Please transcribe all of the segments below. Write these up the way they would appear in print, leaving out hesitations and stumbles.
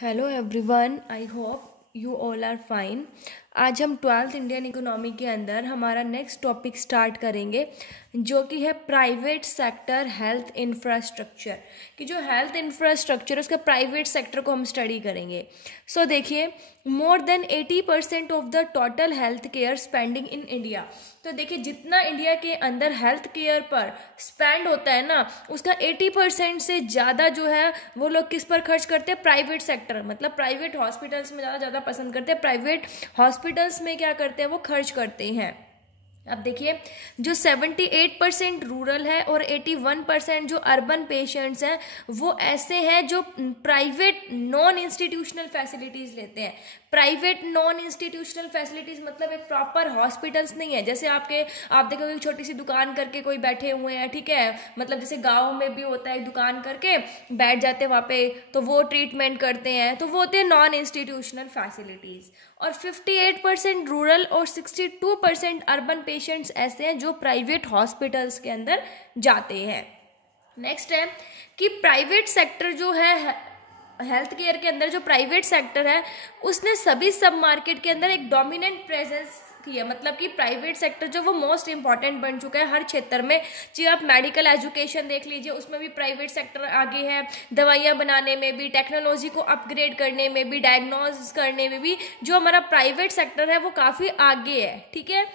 Hello everyone, I hope you all are fine. आज हम 12th Indian economy के अंदर हमारा नेक्स्ट टॉपिक स्टार्ट करेंगे, जो कि है प्राइवेट सेक्टर हेल्थ इंफ्रास्ट्रक्चर। कि जो हेल्थ इंफ्रास्ट्रक्चर उसका प्राइवेट सेक्टर को हम स्टडी करेंगे। सो देखिए, more than 80% of the total health care spending in India. तो देखिए, जितना इंडिया के अंदर हेल्थ केयर पर स्पेंड होता है ना, उसका 80% से ज़्यादा जो है वो लोग किस पर खर्च करते हैं? प्राइवेट सेक्टर, मतलब प्राइवेट हॉस्पिटल्स में ज़्यादा पसंद करते हैं। प्राइवेट हॉस्पिटल्स में क्या करते हैं? वो खर्च करते हैं। अब देखिए, जो 78% रूरल है और 81% जो अर्बन पेशेंट्स हैं, वो ऐसे हैं जो प्राइवेट नॉन इंस्टीट्यूशनल फैसिलिटीज़ लेते हैं। प्राइवेट नॉन इंस्टीट्यूशनल फैसिलिटीज़ मतलब एक प्रॉपर हॉस्पिटल्स नहीं है। जैसे आप देखोगे छोटी सी दुकान करके कोई बैठे हुए हैं, ठीक है, मतलब जैसे गाँव में भी होता है, दुकान करके बैठ जाते हैं वहाँ पे, तो वो ट्रीटमेंट करते हैं, तो वो होते हैं नॉन इंस्टीट्यूशनल फैसिलिटीज़। और 58% रूरल और 62% अर्बन पेशेंट्स ऐसे हैं जो प्राइवेट हॉस्पिटल्स के अंदर जाते हैं। नेक्स्ट है कि प्राइवेट सेक्टर जो है हेल्थ केयर के अंदर, जो प्राइवेट सेक्टर है, उसने सभी सब मार्केट के अंदर एक डोमिनेंट प्रेजेंस किया। मतलब कि प्राइवेट सेक्टर जो वो मोस्ट इंपॉर्टेंट बन चुका है हर क्षेत्र में। चाहे आप मेडिकल एजुकेशन देख लीजिए, उसमें भी प्राइवेट सेक्टर आगे है। दवाइयाँ बनाने में भी, टेक्नोलॉजी को अपग्रेड करने में भी, डायग्नोस करने में भी जो हमारा प्राइवेट सेक्टर है वो काफ़ी आगे है, ठीक है।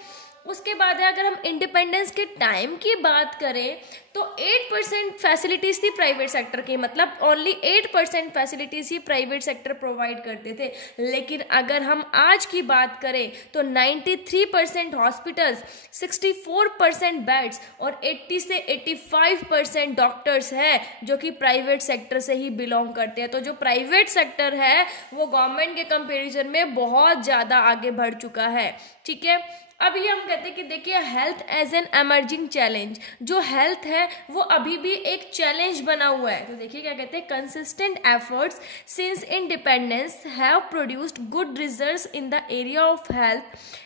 उसके बाद है, अगर हम इंडिपेंडेंस के टाइम की बात करें तो 8% फैसिलिटीज़ थी प्राइवेट सेक्टर की, मतलब ओनली 8% फैसिलिटीज़ ही प्राइवेट सेक्टर प्रोवाइड करते थे। लेकिन अगर हम आज की बात करें तो 93% हॉस्पिटल्स, 64% बेड्स और 80 से 85% डॉक्टर्स हैं जो कि प्राइवेट सेक्टर से ही बिलोंग करते हैं। तो जो प्राइवेट सेक्टर है वो गवर्नमेंट के कंपेरिजन में बहुत ज़्यादा आगे बढ़ चुका है, ठीक है। अभी हम कहते हैं कि देखिए, health as an emerging challenge, जो हेल्थ है वो अभी भी एक चैलेंज बना हुआ है। तो देखिए क्या कहते हैं, consistent efforts since independence have produced good results in the area of health,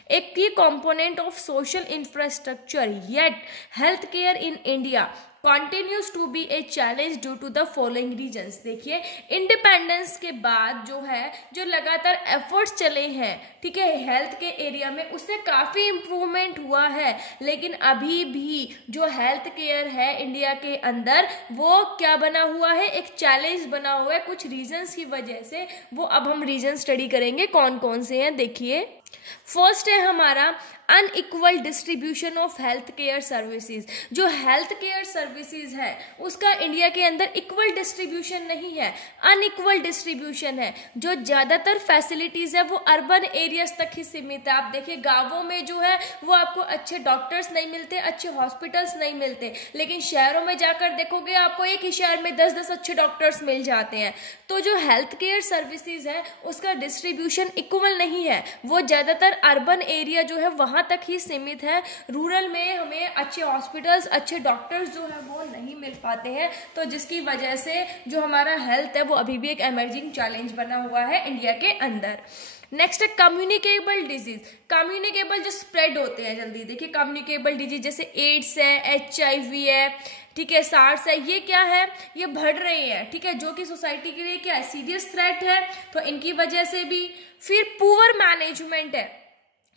a key component of social infrastructure, yet healthcare in India continues to be a challenge due to the following reasons। देखिए, independence के बाद जो है, जो लगातार efforts चले हैं, ठीक है, हेल्थ के एरिया में, उससे काफ़ी इम्प्रूवमेंट हुआ है। लेकिन अभी भी जो हेल्थ केयर है इंडिया के अंदर, वो क्या बना हुआ है? एक चैलेंज बना हुआ है कुछ रीजंस की वजह से। वो अब हम रीजन स्टडी करेंगे कौन कौन से हैं। देखिए, फर्स्ट है हमारा unequal distribution of health care services. जो हेल्थ केयर सर्विसेज है उसका इंडिया के अंदर इक्वल डिस्ट्रीब्यूशन नहीं है, अनइक्वल डिस्ट्रीब्यूशन है। जो ज़्यादातर फैसिलिटीज़ है वो अर्बन एरियाज तक ही सीमित है। आप देखिए, गांवों में जो है वो आपको अच्छे डॉक्टर्स नहीं मिलते, अच्छे हॉस्पिटल्स नहीं मिलते। लेकिन शहरों में जाकर देखोगे, आपको एक ही शहर में 10-10 अच्छे डॉक्टर्स मिल जाते हैं। तो जो हेल्थ केयर सर्विसेज है उसका डिस्ट्रीब्यूशन इक्वल नहीं है, वो ज़्यादातर अर्बन एरिया जो है वहाँ तक ही सीमित है। रूरल में हमें अच्छे हॉस्पिटल्स, अच्छे डॉक्टर्स जो है वो नहीं मिल पाते हैं। तो जिसकी वजह से जो हमारा हेल्थ है वो अभी भी एक एमर्जिंग चैलेंज बना हुआ है इंडिया के अंदर। नेक्स्ट है कम्युनिकेबल डिजीज। कम्युनिकेबल जो स्प्रेड होते हैं जल्दी। देखिए, कम्युनिकेबल डिजीज जैसे एड्स है, HIV है, ठीक है, सार्स है, ये क्या है? ये बढ़ रही है, ठीक है, जो कि सोसाइटी के लिए क्या है? सीरियस थ्रेट है। तो इनकी वजह से भी। फिर पुअर मैनेजमेंट है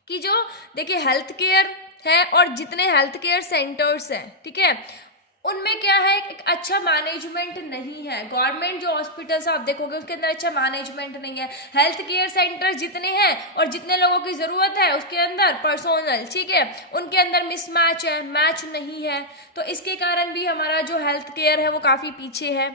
कि जो देखिए हेल्थ केयर है और जितने हेल्थ केयर सेंटर्स हैं, ठीक है, उनमें क्या है? एक अच्छा मैनेजमेंट नहीं है। गवर्नमेंट जो हॉस्पिटल्स आप देखोगे उसके अंदर अच्छा मैनेजमेंट नहीं है। हेल्थ केयर सेंटर जितने हैं और जितने लोगों की ज़रूरत है उसके अंदर पर्सोनल, ठीक है, उनके अंदर मिसमैच है, मैच नहीं है। तो इसके कारण भी हमारा जो हेल्थ केयर है वो काफ़ी पीछे है।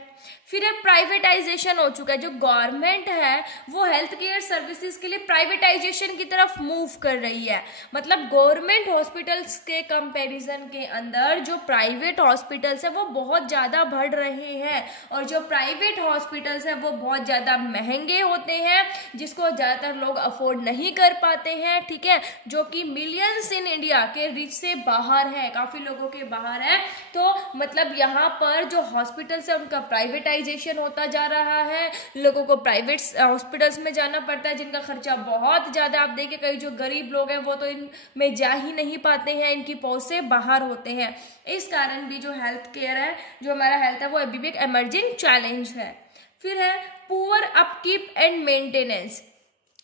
फिर है प्राइवेटाइजेशन हो चुका है। जो गवर्नमेंट है वो हेल्थ केयर सर्विसेज के लिए प्राइवेटाइजेशन की तरफ मूव कर रही है। मतलब गवर्नमेंट हॉस्पिटल्स के कंपैरिजन के अंदर जो प्राइवेट हॉस्पिटल्स है वो बहुत ज़्यादा बढ़ रहे हैं, और जो प्राइवेट हॉस्पिटल्स है वो बहुत ज़्यादा महंगे होते हैं, जिसको ज़्यादातर लोग अफोर्ड नहीं कर पाते हैं, ठीक है, जो कि मिलियंस इन इंडिया के रिच से बाहर है, काफ़ी लोगों के बाहर है। तो मतलब यहाँ पर जो हॉस्पिटल्स है उनका प्राइवेटाइजेशन होता जा रहा है। लोगों को प्राइवेट हॉस्पिटल्स में जाना पड़ता है जिनका खर्चा बहुत ज़्यादा। आप देखिए, कई जो गरीब लोग हैं वो तो इनमें जा ही नहीं पाते हैं, इनकी पहुंच से बाहर होते हैं। इस कारण भी जो हेल्थ केयर है, जो हमारा हेल्थ है, वो अभी भी एक एमर्जिंग चैलेंज है। फिर है पुअर अपकीप एंड मेंटेनेंस।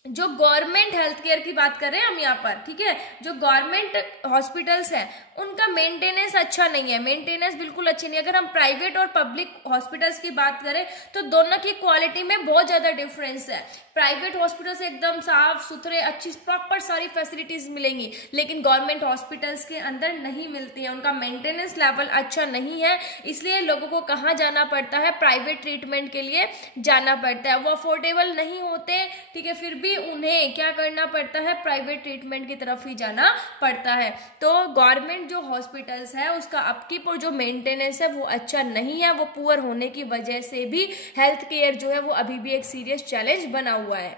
जो गवर्नमेंट हेल्थ केयर की बात कर रहे हैं हम यहाँ पर, ठीक है, जो गवर्नमेंट हॉस्पिटल्स हैं उनका मेंटेनेंस अच्छा नहीं है, मेंटेनेंस बिल्कुल अच्छी नहीं है। अगर हम प्राइवेट और पब्लिक हॉस्पिटल्स की बात करें तो दोनों की क्वालिटी में बहुत ज़्यादा डिफरेंस है। प्राइवेट हॉस्पिटल्स एकदम साफ सुथरे अच्छी प्रॉपर सारी फैसिलिटीज मिलेंगी, लेकिन गवर्नमेंट हॉस्पिटल्स के अंदर नहीं मिलती है, उनका मेंटेनेंस लेवल अच्छा नहीं है, इसलिए लोगों को कहाँ जाना पड़ता है, प्राइवेट ट्रीटमेंट के लिए जाना पड़ता है। वो अफोर्डेबल नहीं होते, ठीक है, फिर भी उन्हें क्या करना पड़ता है, प्राइवेट ट्रीटमेंट की तरफ ही जाना पड़ता है। तो गवर्नमेंट जो हॉस्पिटल्स है उसका अपकीप और जो मेंटेनेंस है वो अच्छा नहीं है, वो पुअर होने की वजह से भी हेल्थ केयर जो है वो अभी भी एक सीरियस चैलेंज बना हुआ है।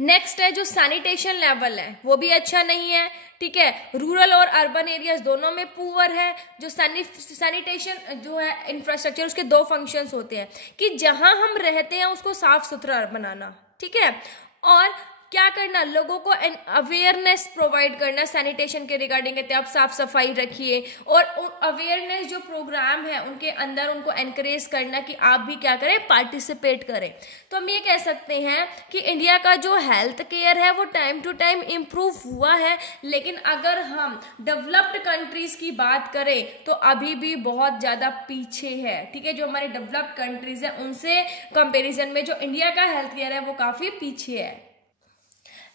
नेक्स्ट है जो सैनिटेशन लेवल है वो भी अच्छा नहीं है, ठीक है, रूरल और अर्बन एरियाज दोनों में पुअर है। जो सैनिटेशन जो है इंफ्रास्ट्रक्चर, उसके दो फंक्शंस होते हैं कि जहां हम रहते हैं उसको साफ सुथरा बनाना, ठीक है, और क्या करना, लोगों को अवेयरनेस प्रोवाइड करना सैनिटेशन के रिगार्डिंग, कहते हैं आप साफ सफाई रखिए, और अवेयरनेस जो प्रोग्राम है उनके अंदर उनको एनकरेज करना कि आप भी क्या करें, पार्टिसिपेट करें। तो हम ये कह सकते हैं कि इंडिया का जो हेल्थ केयर है वो टाइम टू टाइम इम्प्रूव हुआ है, लेकिन अगर हम डेवलप्ड कंट्रीज की बात करें तो अभी भी बहुत ज़्यादा पीछे है, ठीक है, जो हमारे डेवलप्ड कंट्रीज है उनसे कंपेरिजन में जो इंडिया का हेल्थ केयर है वो काफ़ी पीछे है।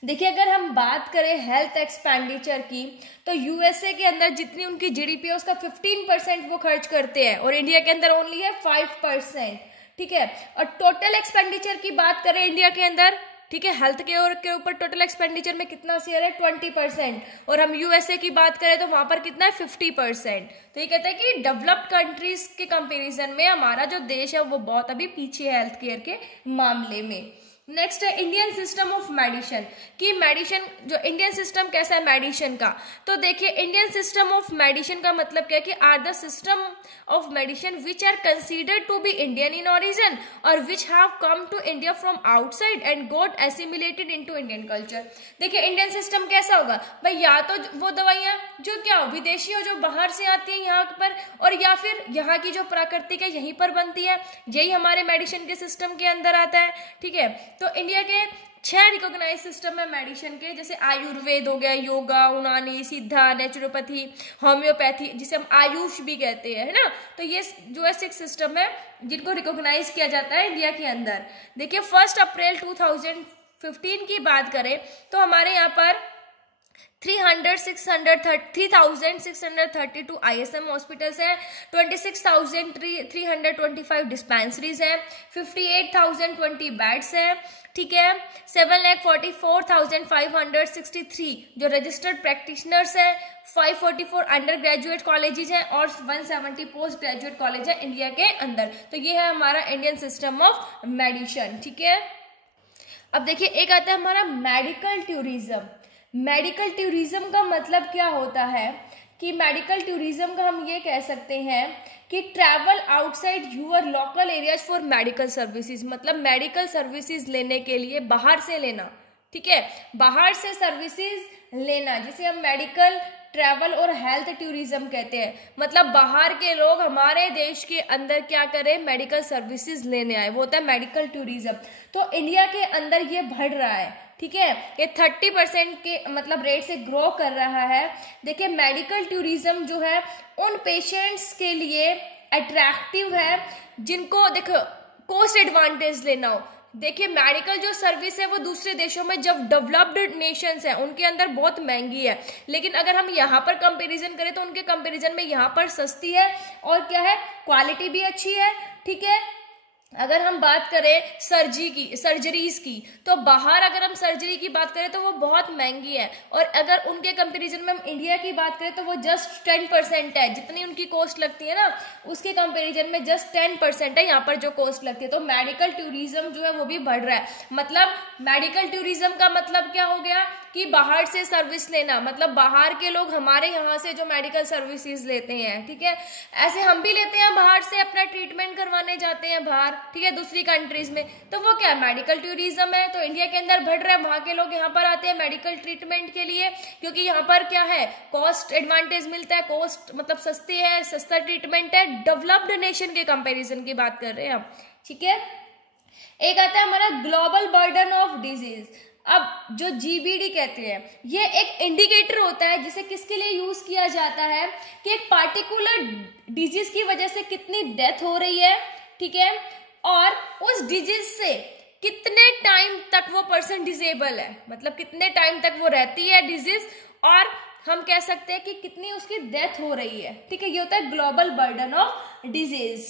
देखिए अगर हम बात करें हेल्थ एक्सपेंडिचर की तो यूएसए के अंदर जितनी उनकी जीडीपी है उसका 15% वो खर्च करते हैं और इंडिया के अंदर ओनली है 5%, ठीक है। और टोटल एक्सपेंडिचर की बात करें इंडिया के अंदर, ठीक है, हेल्थ केयर के ऊपर टोटल एक्सपेंडिचर में कितना शेयर है, 20%, और हम यूएसए की बात करें तो वहां पर कितना है, 50%। तो ये कहता है कि डेवलप्ड कंट्रीज के कंपैरिजन में हमारा जो देश है वो बहुत अभी पीछे है हेल्थ केयर के मामले में। नेक्स्ट है इंडियन सिस्टम ऑफ मेडिसिन, कि मेडिसिन जो इंडियन सिस्टम कैसा है मेडिसिन का, तो देखिए इंडियन सिस्टम ऑफ मेडिसिन का मतलब क्या है कि are the system of medicine which are considered to be Indian in origin और which have come to India from outside and got assimilated into Indian culture. देखिए इंडियन सिस्टम कैसा होगा भाई, या तो वो दवाइयाँ जो क्या विदेशी हो जो बाहर से आती है यहाँ पर, और या फिर यहाँ की जो प्राकृतिक है यहीं पर बनती है, यही हमारे मेडिसिन के सिस्टम के अंदर आता है, ठीक है। तो इंडिया के 6 रिकॉग्नाइज सिस्टम है मेडिसिन के, जैसे आयुर्वेद हो गया, योगा, यूनानी, सिद्धा, नेचुरोपैथी, होम्योपैथी, जिसे हम आयुष भी कहते हैं, है ना। तो ये जो है 6 सिस्टम है जिनको रिकॉग्नाइज किया जाता है इंडिया के अंदर। देखिए 1 अप्रैल 2015 की बात करें तो हमारे यहाँ पर 3,632 ISM हॉस्पिटल्स हैं, 26,325 डिस्पेंसरीज हैं, 58,020 बेड्स हैं, ठीक है, 7,44,563 जो रजिस्टर्ड प्रैक्टिशनर्स हैं, 544 अंडर ग्रेजुएट कॉलेजेस हैं और 170 पोस्ट ग्रेजुएट कॉलेज है इंडिया के अंदर। तो ये है हमारा इंडियन सिस्टम ऑफ मेडिसिन, ठीक है। अब देखिए एक आता है हमारा मेडिकल टूरिज्म। मेडिकल टूरिज्म का मतलब क्या होता है कि मेडिकल टूरिज्म का हम ये कह सकते हैं कि travel outside your local areas for medical services, मतलब मेडिकल सर्विसेज लेने के लिए बाहर से लेना, ठीक है, बाहर से सर्विसेज लेना, जिसे हम मेडिकल ट्रैवल और हेल्थ टूरिज्म कहते हैं। मतलब बाहर के लोग हमारे देश के अंदर क्या करें, मेडिकल सर्विसेज लेने आए, वो होता है मेडिकल टूरिज्म। तो इंडिया के अंदर ये बढ़ रहा है, ठीक है, ये 30% के मतलब रेट से ग्रो कर रहा है। देखिए मेडिकल टूरिज्म जो है उन पेशेंट्स के लिए अट्रैक्टिव है जिनको देखो कॉस्ट एडवांटेज लेना हो। देखिए मेडिकल जो सर्विस है वो दूसरे देशों में जब डेवलप्ड नेशंस हैं उनके अंदर बहुत महंगी है, लेकिन अगर हम यहाँ पर कंपैरिजन करें तो उनके कंपैरिजन में यहाँ पर सस्ती है और क्या है, क्वालिटी भी अच्छी है, ठीक है। अगर हम बात करें सर्जरीज की तो बाहर अगर हम सर्जरी की बात करें तो वो बहुत महंगी है, और अगर उनके कंपैरिजन में हम इंडिया की बात करें तो वो जस्ट 10% है, जितनी उनकी कॉस्ट लगती है ना उसके कंपैरिजन में जस्ट 10% है यहाँ पर जो कॉस्ट लगती है। तो मेडिकल टूरिज्म जो है वो भी बढ़ रहा है। मतलब मेडिकल टूरिज्म का मतलब क्या हो गया कि बाहर से सर्विस लेना, मतलब बाहर के लोग हमारे यहाँ से जो मेडिकल सर्विसेज लेते हैं, ठीक है, ऐसे हम भी लेते हैं बाहर से, अपना ट्रीटमेंट करवाने जाते हैं बाहर, ठीक है, दूसरी कंट्रीज में, तो वो क्या मेडिकल टूरिज्म है। तो इंडिया के अंदर बढ़ रहा है, वहां के लोग यहाँ पर आते हैं मेडिकल ट्रीटमेंट के लिए, क्योंकि यहाँ पर क्या है, कॉस्ट एडवांटेज मिलता है, कॉस्ट मतलब सस्ती है, सस्ता ट्रीटमेंट है, डेवलप्ड नेशन के कंपेरिजन की बात कर रहे हैं हम, ठीक है। एक आता है हमारा ग्लोबल बर्डन ऑफ डिजीज। अब जो जीबीडी कहते हैं, ये एक इंडिकेटर होता है जिसे किसके लिए यूज किया जाता है कि एक पार्टिकुलर डिजीज की वजह से कितनी डेथ हो रही है, ठीक है, और उस डिजीज से कितने टाइम तक वो पर्सन डिसेबल है, मतलब कितने टाइम तक वो रहती है डिजीज, और हम कह सकते हैं कि कितनी उसकी डेथ हो रही है, ठीक है। ये होता है global burden of disease.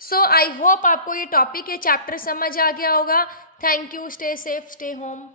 So I hope आपको ये टॉपिक, ये चैप्टर समझ आ गया होगा। Thank you, stay safe, stay home.